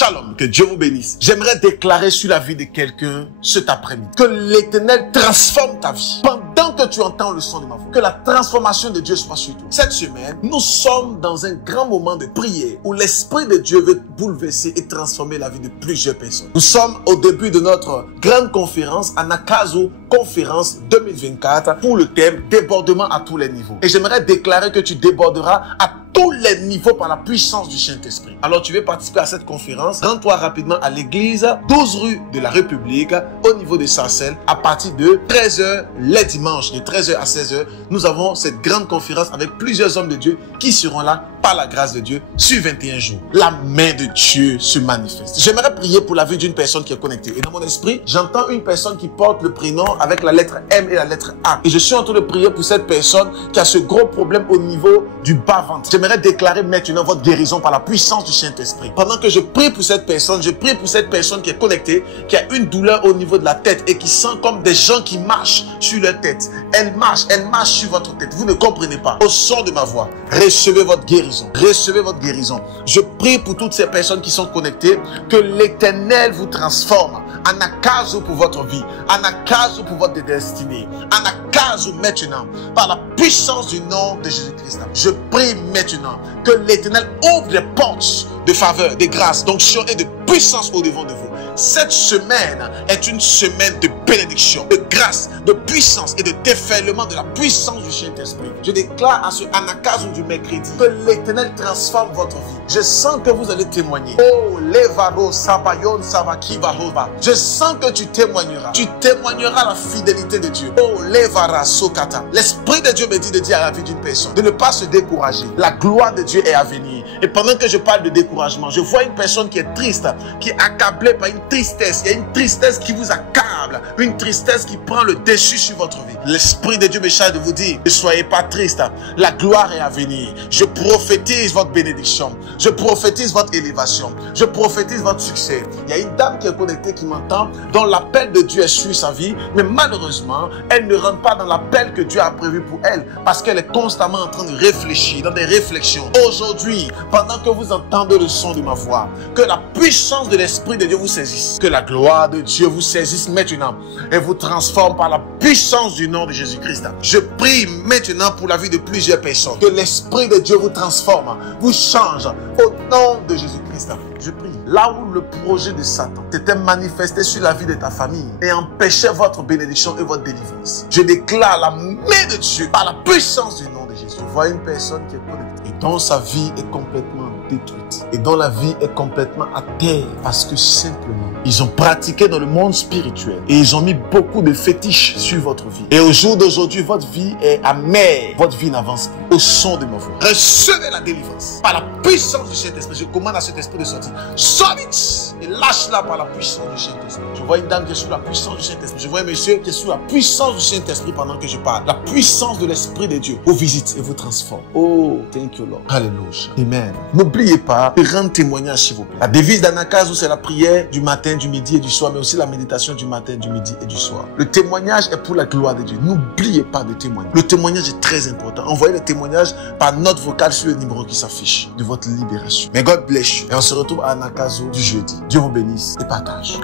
Shalom, que Dieu vous bénisse. J'aimerais déclarer sur la vie de quelqu'un cet après-midi que l'Éternel transforme ta vie. Pendant que tu entends le son de ma voix, que la transformation de Dieu soit sur toi. Cette semaine, nous sommes dans un grand moment de prière où l'Esprit de Dieu veut bouleverser et transformer la vie de plusieurs personnes. Nous sommes au début de notre grande conférence, Anakazo Conférence 2024, pour le thème débordement à tous les niveaux. Et j'aimerais déclarer que tu déborderas à tous les niveaux par la puissance du Saint-Esprit. Alors tu veux participer à cette conférence, rends-toi rapidement à l'église 12 rue de la République au niveau de Sarcelles à partir de 13h les dimanches, de 13h à 16h. Nous avons cette grande conférence avec plusieurs hommes de Dieu qui seront là par la grâce de Dieu sur 21 jours. La main de Dieu se manifeste. J'aimerais prier pour la vie d'une personne qui est connectée. Et dans mon esprit, j'entends une personne qui porte le prénom avec la lettre M et la lettre A. Et je suis en train de prier pour cette personne qui a ce gros problème au niveau du bas-ventre. J'aimerais déclarer maintenant votre guérison par la puissance du Saint-Esprit. Pendant que je prie pour cette personne, je prie pour cette personne qui est connectée, qui a une douleur au niveau de la tête et qui sent comme des gens qui marchent sur leur tête. Elle marche sur votre tête. Vous ne comprenez pas. Au son de ma voix, recevez votre guérison. Recevez votre guérison. Je prie pour toutes ces personnes qui sont connectées, que l'Éternel vous transforme. Anakazo pour votre vie. Anakazo pour votre destinée. Anakazo maintenant. Par la puissance du nom de Jésus-Christ. Je prie maintenant que l'Éternel ouvre les portes de faveur, de grâce, d'onction et de puissance au devant de vous. Cette semaine est une semaine de bénédiction, de grâce, de puissance et de déferlement de la puissance du Saint-Esprit. Je déclare à ce Anakazo du mercredi que l'Éternel transforme votre vie. Je sens que vous allez témoigner. Oh, Levaro, Sabayon, Savaki, Bahova. Je sens que tu témoigneras. Tu témoigneras la fidélité de Dieu. Oh, Levara, Sokata. L'Esprit de Dieu me dit de dire à la vie d'une personne de ne pas se décourager. La gloire de Dieu est à venir. Et pendant que je parle de découragement, je vois une personne qui est triste, qui est accablée par une tristesse. Il y a une tristesse qui vous accable, une tristesse qui prend le dessus sur votre vie. L'Esprit de Dieu me charge de vous dire, ne soyez pas triste, la gloire est à venir. Je prophétise votre bénédiction, je prophétise votre élévation, je prophétise votre succès. Il y a une dame qui est connectée, qui m'entend, dont l'appel de Dieu est sur sa vie, mais malheureusement, elle ne rentre pas dans l'appel que Dieu a prévu pour elle, parce qu'elle est constamment en train de réfléchir, dans des réflexions. Aujourd'hui, pendant que vous entendez le son de ma voix, que la puissance de l'Esprit de Dieu vous saisisse, que la gloire de Dieu vous saisisse maintenant et vous transforme par la puissance du nom de Jésus-Christ. Je prie maintenant pour la vie de plusieurs personnes, que l'Esprit de Dieu vous transforme, vous change au nom de Jésus-Christ. Je prie, là où le projet de Satan s'était manifesté sur la vie de ta famille et empêchait votre bénédiction et votre délivrance, je déclare la main de Dieu par la puissance du nom de Jésus. Je vois une personne qui est connectée et dont sa vie est complètement détruite et dont la vie est complètement à terre parce que simplement ils ont pratiqué dans le monde spirituel et ils ont mis beaucoup de fétiches sur votre vie. Et au jour d'aujourd'hui, votre vie est amère. Votre vie n'avance plus. Au son de ma voix, recevez la délivrance par la puissance du Saint-Esprit. Je commande à cet esprit de sortir. Sors vite et lâche-la par la puissance du Saint-Esprit. Je vois une dame qui est sous la puissance du Saint-Esprit. Je vois un monsieur qui est sous la puissance du Saint-Esprit pendant que je parle. La puissance de l'Esprit de Dieu vous visite et vous transforme. Oh, thank you Lord. Alléluia. Amen. N'oubliez pas de rendre témoignage s'il vous plaît. La devise d'Anakazo, c'est la prière du matin, du midi et du soir, mais aussi la méditation du matin, du midi et du soir. Le témoignage est pour la gloire de Dieu. N'oubliez pas de témoigner. Le témoignage est très important. Envoyez le témoignage par note vocale sur le numéro qui s'affiche de votre libération. Mais God bless you. Et on se retrouve à Anakazo du jeudi. Dieu vous bénisse et partage.